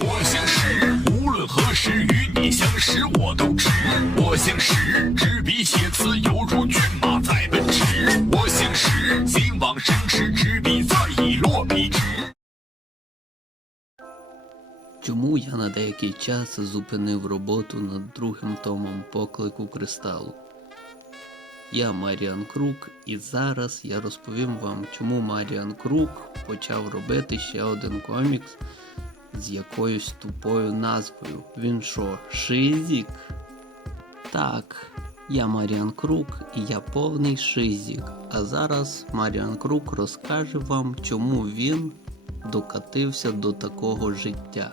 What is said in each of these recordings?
我姓石，无论何时与你相识，我都直。我姓石，执笔写词犹如骏马在奔驰。我姓石，心往深池，执笔再已落笔直。 Чому я на деякий час зупинив роботу над другим томом поклику кристалу? Я Маріан Крук, і зараз я розповім вам, чому Маріан Крук почав робити ще один комікс з якоюсь тупою назвою. Він що, Шизік? Так, я Маріан Крук і я повний шизік. А зараз Маріан Крук розкаже вам, чому він докатився до такого життя.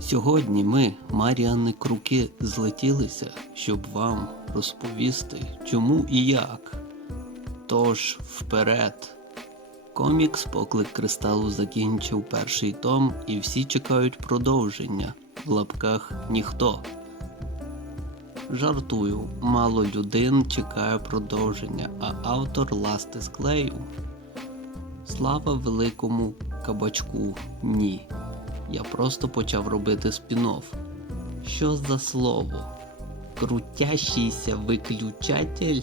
Сьогодні ми, Маріани Круки, злетілися, щоб вам розповісти, чому і як. Тож вперед. Комікс Поклик кристалу закінчив перший том, і всі чекають продовження. В лапках ніхто. Жартую, мало людин чекає продовження, а автор ласти склею. Слава великому кабачку, ні. Я просто почав робити спін-офф. Що за слово? Крутящийся виключатель?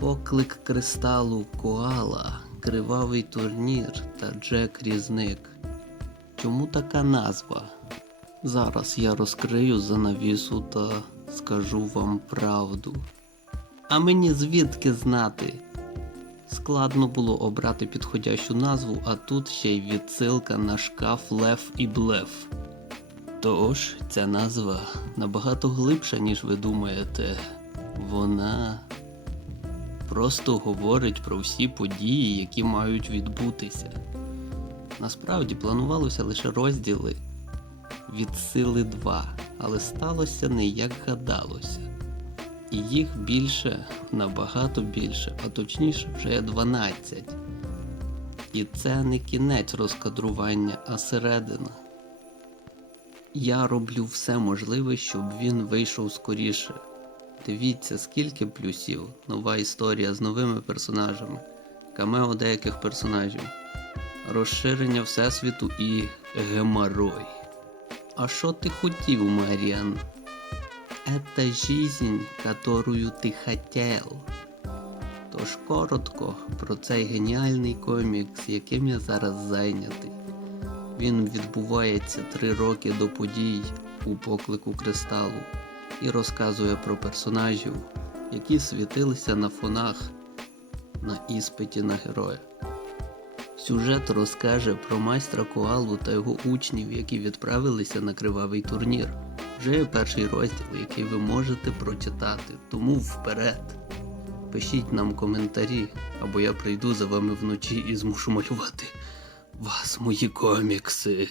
Поклик кристалу Коала, Кривавий турнір та Джек Різник. Чому така назва? Зараз я розкрию занавісу та скажу вам правду. А мені звідки знати? Складно було обрати підходящу назву, а тут ще й відсилка на шкаф Лев і Блеф. Тож, ця назва набагато глибша, ніж ви думаєте. Вона просто говорить про всі події, які мають відбутися. Насправді планувалося лише розділи від сили 2, але сталося не як гадалося. І їх більше, набагато більше, а точніше вже 12. І це не кінець розкадрування, а середина. Я роблю все можливе, щоб він вийшов скоріше. Дивіться, скільки плюсів, нова історія з новими персонажами, камео деяких персонажів, розширення всесвіту і геморой. А що ти хотів, Маріан? Это жизнь, которую ты хотел. Тож коротко про цей геніальний комікс, яким я зараз зайнятий. Він відбувається три роки до подій у поклику кристалу і розказує про персонажів, які світилися на фонах на іспиті на героя. Сюжет розкаже про майстра Коалу та його учнів, які відправилися на кривавий турнір. Вже є перший розділ, який ви можете прочитати, тому вперед. Пишіть нам коментарі, або я прийду за вами вночі і змушу малювати вас, мої комікси.